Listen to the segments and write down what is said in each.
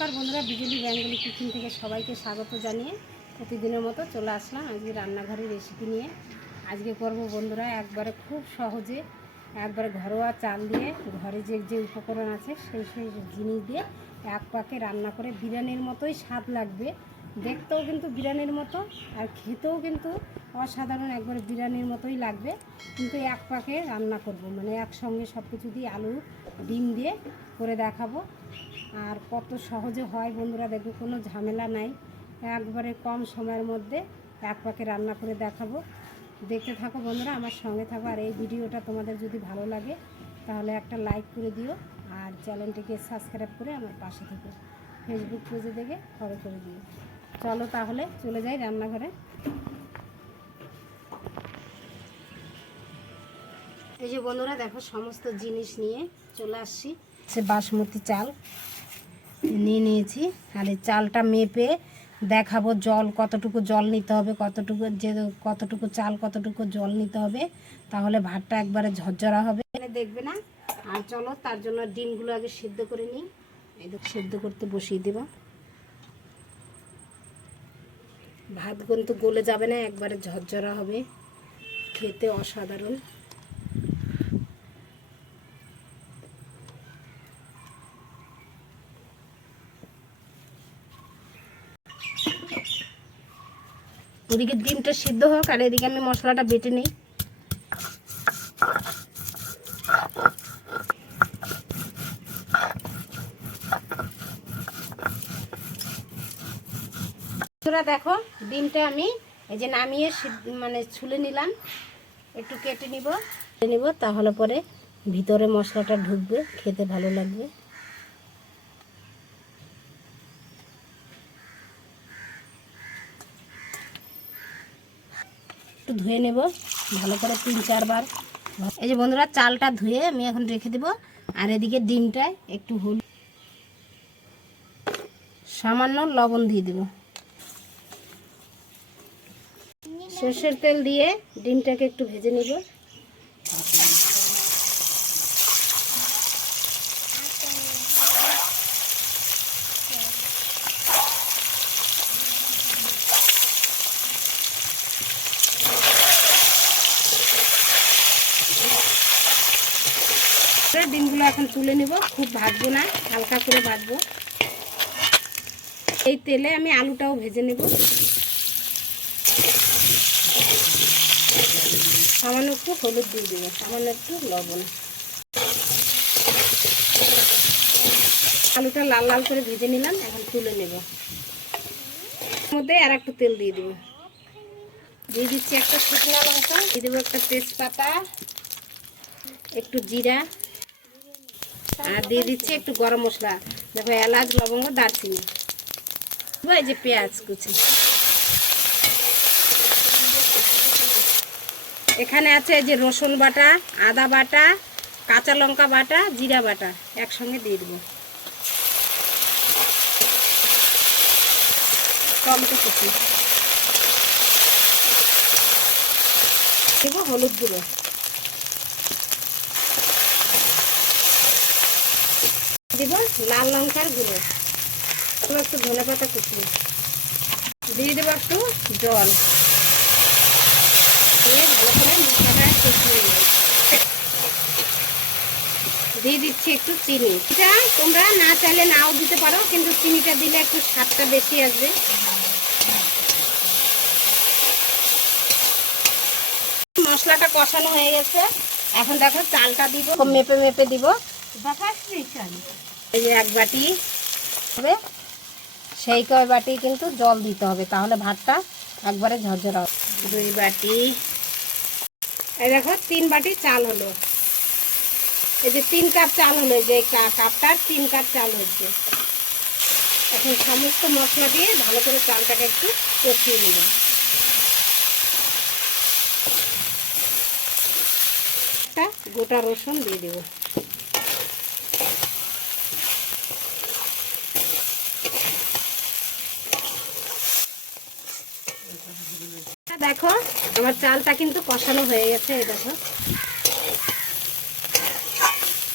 নমস্কার বন্ধুরা বিজলি Bengali kitchen থেকে সবাইকে স্বাগত জানিয়ে প্রতিদিনের মতো চলে আসলাম আজকে রান্নাঘরের রেসিপি নিয়ে। আজকে করব বন্ধুরা, একবারে খুব সহজে একবারে ঘরোয়া চাল দিয়ে, ঘরে যে যে উপকরণ আছে সেই সেই জিনিস দিয়ে এক পাকে রান্না করে বিরিয়ানির মতোই স্বাদ লাগবে। দেখতেও কিন্তু বিরিয়ানির মতো আর খেতেও কিন্তু অসাধারণ একবারে বিরিয়ানির মতোই লাগবে। কিন্তু এক পাকে রান্না করব মানে একসঙ্গে সব কিছু দিয়ে আলু, ডিম দিয়ে করে দেখাবো। আর কত সহজে হয় বন্ধুরা দেখবে কোনো ঝামেলা নাই। একবারে কম সময়ের মধ্যে এক পাকে রান্না করে দেখাবো। দেখতে থাকো বন্ধুরা, আমার সঙ্গে থাকো। আর এই ভিডিওটা তোমাদের যদি ভালো লাগে, তাহলে একটা লাইক করে দিও আর চ্যানেলটিকে সাবস্ক্রাইব করে আমার পাশে থেকো। ফেসবুক পেজে দেখে ফলো করে দিও। চলো তাহলে চলে যাই রান্নাঘরে। এই যে বন্ধুরা, দেখো, সমস্ত জিনিস নিয়ে চলে আসছি। সে বাসমতি চাল। নিয়ে নিয়েছি। আর এই চালটা মেপে দেখাবো জল, কতটুকু জল নিতে হবে, কতটুকু যে কতটুকু চাল, কতটুকু জল নিতে হবে। তাহলে ভাতটা একবারে ঝরঝরা হবে। দেখবে না? আর চলো, তার জন্য ডিমগুলো আগে সিদ্ধ করে নিই। এই দেখ, সিদ্ধ করতে বসিয়ে দেবো। ভাত কিন্তু গলে যাবে না, একবারে ঝরঝরা হবে। খেতে অসাধারণ। ওদিকে ডিমটা সিদ্ধ হোক আর এদিকে আমি মশলাটা বেটে নিই। বন্ধুরা দেখো, ডিমটা আমি এই যে নামিয়ে মানে ছুলে নিলাম। একটু কেটে নিব নিব, তাহলে পরে ভিতরে মশলাটা ঢুকবে, খেতে ভালো লাগবে। একটু ধুয়ে নেব। ভালো করে তিন, চারবার। এই যে বন্ধুরা, চালটা ধুয়ে আমি এখন রেখে দেব। আর এদিকে ডিমটায় একটু হলুদ সামান্য লবণ দিয়ে দেব। সর্ষের তেল দিয়ে ডিমটাকে একটু ভেজে নিব ডিমগুলো এখন তুলে নিব, খুব ভাজবো না, হালকা করে ভাজবো। এই তেলে আমি আলুটাও ভেজে নেব। সামান্য একটু হলুদ দিয়ে দেবো, সামান্য একটু লবণ। আলুটা লাল লাল করে ভেজে নিলাম, এখন তুলে নেব। মধ্যে আর একটু তেল দিয়ে দেবো। দিয়ে দিচ্ছি একটা শুকনো লঙ্কা, দিয়ে দেবো একটা তেজপাতা, একটু জিরা। আর দিয়ে দিচ্ছি একটু গরম মশলা। দেখো এলাচ, লবঙ্গ, দারচিনি। এই যে পেঁয়াজ কুচি। এখানে আছে যে রসুন বাটা, আদা বাটা, কাঁচা লঙ্কা বাটা, জিরা বাটা। একসঙ্গে দিয়ে দেবো। টমেটো কুচি। দেবো হলুদ গুঁড়ো। দিব লাল লঙ্কার গুঁড়ো। একটু ধনে পাতা কুচি। দিয়ে দেবো একটু জল। দিয়ে ভালো করে মশলাটা কষিয়ে দিয়ে দিচ্ছি একটু চিনি। এটা তোমরা না চাইলে নাও দিতে পারো কিন্তু চিনিটা দিলে একটু স্বাদটা বেশি আসবে। মশলাটা কষানো হয়ে গেছে। এখন দেখো চালটা দিব। মেপে মেপে দিব। এই যে এক বাটি হবে। সেই কয় বাটি কিন্তু জল দিতে হবে, তাহলে ভাতটা একবারে ঝরঝরা হবে। দুই বাটি। এই দেখো, তিন বাটি চাল হলো। এই যে তিন কাপ চাল হলো যে কাপটার তিন কাপ চাল হয়েছে। এখন সমস্ত মশলা দিয়ে ভালো করে চালটাকে একটু কষিয়ে একটা গোটা রসুন দিয়ে দেবো। দেখো, আমার চালটা কিন্তু কষানো হয়ে গেছে, এই দেখো।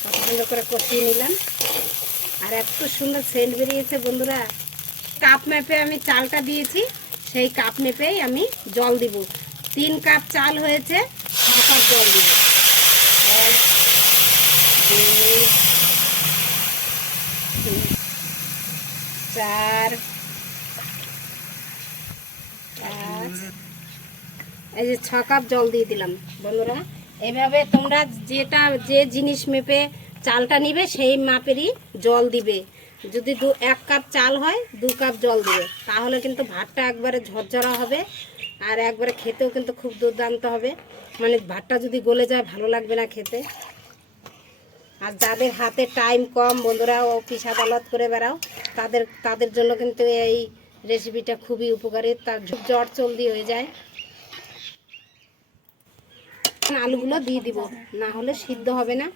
কত সুন্দর করে কষিয়ে নিলাম। আর এত সুন্দর সেন্ট বেরিয়েছে বন্ধুরা। কাপ মেপে আমি চালটা দিয়েছি, সেই কাপ মেপেই আমি জল দিব। তিন কাপ চাল হয়েছে ছ কাপ জল দিব। চার এই যে ছ কাপ জল দিয়ে দিলাম, বন্ধুরা। এভাবে তোমরা যেটা, যে জিনিস মেপে চালটা নিবে, সেই মাপেরই জল দিবে। যদি দু, এক কাপ চাল হয়, দু কাপ জল দিবে। তাহলে কিন্তু ভাতটা একবারে ঝরঝরা হবে, আর একবারে খেতেও কিন্তু খুব দুর্দান্ত হবে। মানে ভাতটা যদি গলে যায়, ভালো লাগবে না খেতে। আর যাদের হাতে টাইম কম, বন্ধুরা অফিস আদালত করে বেড়াও, তাদের তাদের জন্য কিন্তু এই রেসিপিটা খুবই উপকারী। তার জ্বর চলদি হয়ে যায়। আলুগুলো দিয়ে দিব। না হলে সিদ্ধ হবে না।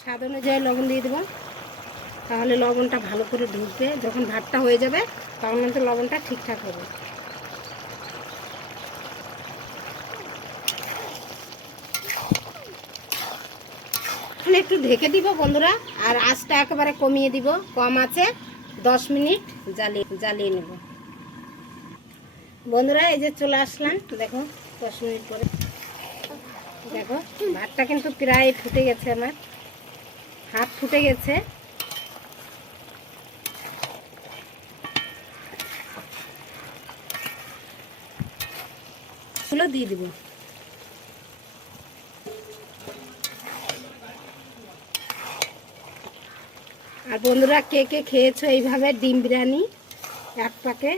স্বাদ অনুযায়ী লবণ দিয়ে দেবো। তাহলে লবণটা ভালো করে ঢুকবে যখন ভাতটা হয়ে যাবে, তখন কিন্তু লবণটা ঠিকঠাক হবে। এখন একটু ঢেকে দিব বন্ধুরা। আর আঁচটা একেবারে কমিয়ে দিব। কম আছে, দশ মিনিট জ্বালিয়ে জ্বালিয়ে নেব। বন্ধুরা, এই যে চলে আসলাম। দেখো, দশ মিনিট পরে। দেখো, ভাতটা কিন্তু প্রায় ফুটে গেছে আমার। হাত ফুটে গেছে। দিয়ে দিব। আর বন্ধুরা, কে কে খেয়েছো এইভাবে ডিম বিরিয়ানি? এক পাকে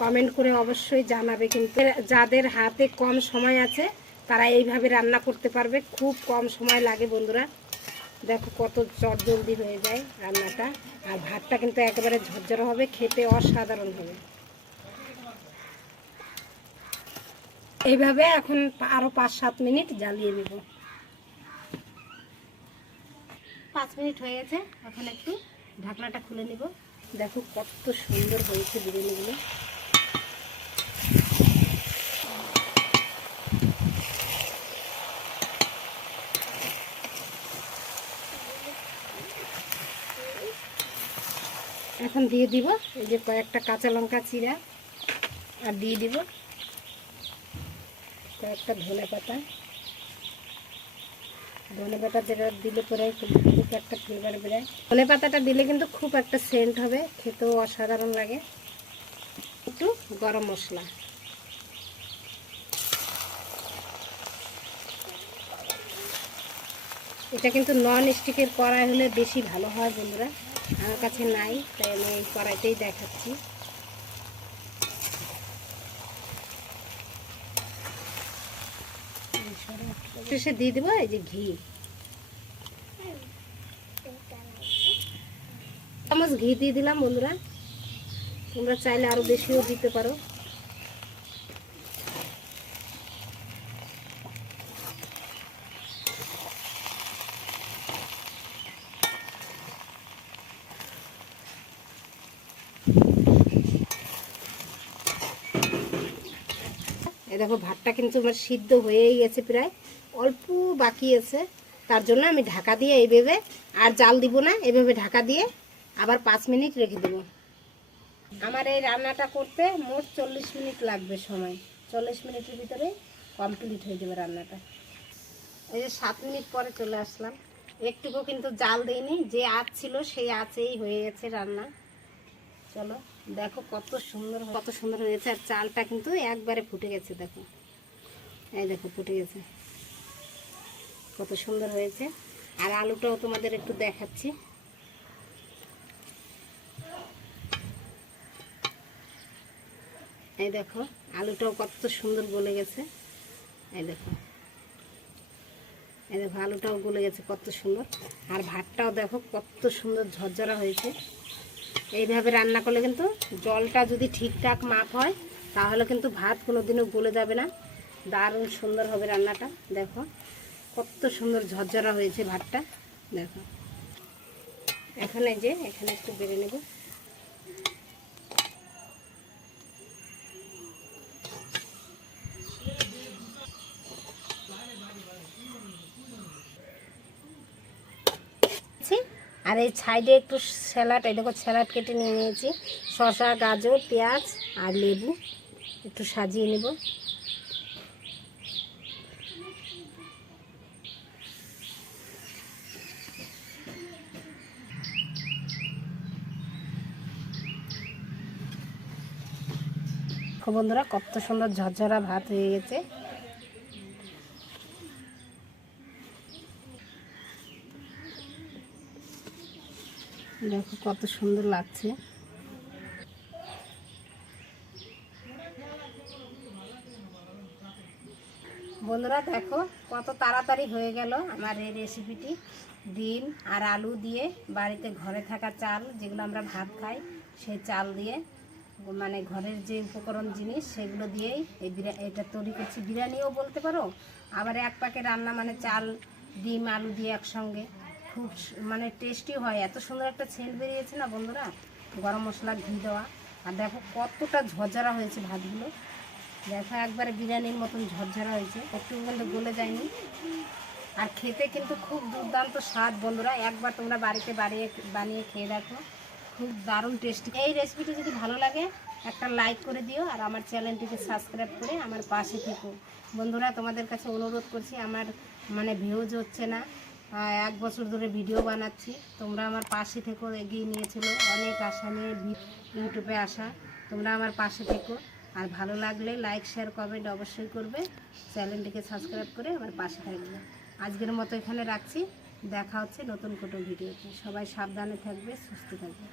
কমেন্ট করে অবশ্যই জানাবে কিন্তু যাদের হাতে কম সময় আছে, তারা এইভাবে রান্না করতে পারবে। খুব কম সময় লাগে বন্ধুরা। দেখো কত চট জলদি হয়ে যায় রান্নাটা। আর ভাতটা কিন্তু একেবারে ঝরঝরে হবে, খেতে অসাধারণ হবে। এইভাবে এখন আরও পাঁচ সাত মিনিট জ্বালিয়ে নেব। পাঁচ মিনিট হয়ে গেছে, এখন একটু ঢাকনাটা খুলে নিব। দেখো কত সুন্দর হয়েছে বিরিয়ানিগুলো। এখন দিয়ে দিব এই যে কয়েকটা কাঁচা লঙ্কা চিরা, আর দিয়ে দিব কয়েকটা ধনে পাতা ধনে পাতা যেটা দিলে পরে খুব একটা ফ্লেভার বেরোয়। ধনে পাতাটা দিলে কিন্তু খুব একটা সেন্ট হবে, খেতেও অসাধারণ লাগে। একটু গরম মশলা। এটা কিন্তু নন স্টিকের কড়াই হলে বেশি ভালো হয় বন্ধুরা। আমার কাছে নাই, তাই আমি এই কড়াইতেই দেখাচ্ছি। শেষে দিয়ে দেবো, এই যে ঘি। চামচ ঘি দিয়ে দিলাম বন্ধুরা। তোমরা চাইলে আরও বেশিও দিতে পারো। দেখো, ভাতটা কিন্তু আমার সিদ্ধ হয়েই গেছে প্রায়। অল্প বাকি আছে। তার জন্য আমি ঢাকা দিয়ে এইভাবে আর জাল দিব না, এভাবে ঢাকা দিয়ে আবার পাঁচ মিনিট রেখে দেবো। আমার এই রান্নাটা করতে মোট চল্লিশ মিনিট লাগবে সময়। চল্লিশ মিনিটের ভিতরে কমপ্লিট হয়ে যাবে রান্নাটা। এই যে সাত মিনিট পরে চলে আসলাম। একটুকু কিন্তু জাল দিইনি, যে আঁচ ছিল সেই আঁচেই হয়ে গেছে রান্না। চলো। দেখো কত সুন্দর কত সুন্দর হয়েছে। আর চালটা কিন্তু একবারে ফুটে গেছে, দেখো। এই দেখো, ফুটে গেছে। কত সুন্দর হয়েছে। আর আলুটাও তোমাদের একটু দেখাচ্ছি। এই দেখো, আলুটাও কত সুন্দর গলে গেছে। এই দেখো। এই দেখো, আলুটাও গলে গেছে কত সুন্দর। আর ভাতটাও দেখো কত সুন্দর ঝরঝরা হয়েছে। এইভাবে রান্না করলে কিন্তু জলটা যদি ঠিকঠাক মাপ হয়, তাহলে কিন্তু ভাত কোনো দিনও গলে যাবে না। দারুণ সুন্দর হবে রান্নাটা। দেখো, কত সুন্দর ঝরঝরা হয়েছে ভাতটা। দেখো। এখানে যে, এখানে একটু বেড়ে নেব। আর এই সাইডে একটু স্যালাড, এই দেখো স্যালাড কেটে নিয়ে নিয়েছি। শসা, গাজর, পেঁয়াজ আর লেবু। একটু সাজিয়ে নেব। বন্ধুরা, কত সুন্দর ঝরঝরা ভাত হয়ে গেছে। দেখো কত সুন্দর লাগছে। বন্ধুরা দেখো কত তাড়াতাড়ি হয়ে গেল আমার এই রেসিপিটি ডিম আর আলু দিয়ে বাড়িতে ঘরে থাকা চাল, যেগুলো আমরা ভাত খাই, সেই চাল দিয়ে মানে ঘরের যে উপকরণ জিনিস, সেগুলো দিয়েই এই এটা তৈরি করছি। বিরিয়ানিও বলতে পারো, আবার এক পাকে রান্না মানে চাল, ডিম, আলু দিয়ে একসঙ্গে। খুব মানে টেস্টি হয়। এত সুন্দর একটা সেন্ট বেরিয়েছে না বন্ধুরা? গরম মশলা, ঘি দেওয়া। আর দেখো কতটা ঝরঝরা হয়েছে ভাতগুলো। দেখো একবারে বিরিয়ানির মতন ঝরঝরা হয়েছে। একটু কিন্তু গলে যায়নি। আর খেতে কিন্তু খুব দুর্দান্ত স্বাদ বন্ধুরা। একবার তোমরা বাড়িতে বাড়িয়ে বানিয়ে খেয়ে দেখো। খুব দারুণ টেস্টি এই রেসিপিটি যদি ভালো লাগে, একটা লাইক করে দিও আর আমার চ্যানেলটিকে সাবস্ক্রাইব করে আমার পাশে থেকো। বন্ধুরা, তোমাদের কাছে অনুরোধ করছি, আমার মানে ভিউজ হচ্ছে না। এক বছর ধরে ভিডিও বানাচ্ছি। তোমরা আমার পাশে থেকো, এগিয়ে নিয়েছিল অনেক আশা নিয়ে ইউটিউবে আসা। তোমরা আমার পাশে থেকো। আর ভালো লাগলে লাইক শেয়ার কমেন্ট অবশ্যই করবে। চ্যানেলটিকে সাবস্ক্রাইব করে আমার পাশে থাকবে। আজকের মতো এখানে রাখছি। দেখা হচ্ছে নতুন কোনো ভিডিওতে। সবাই সাবধানে থাকবে, সুস্থ থাকবে।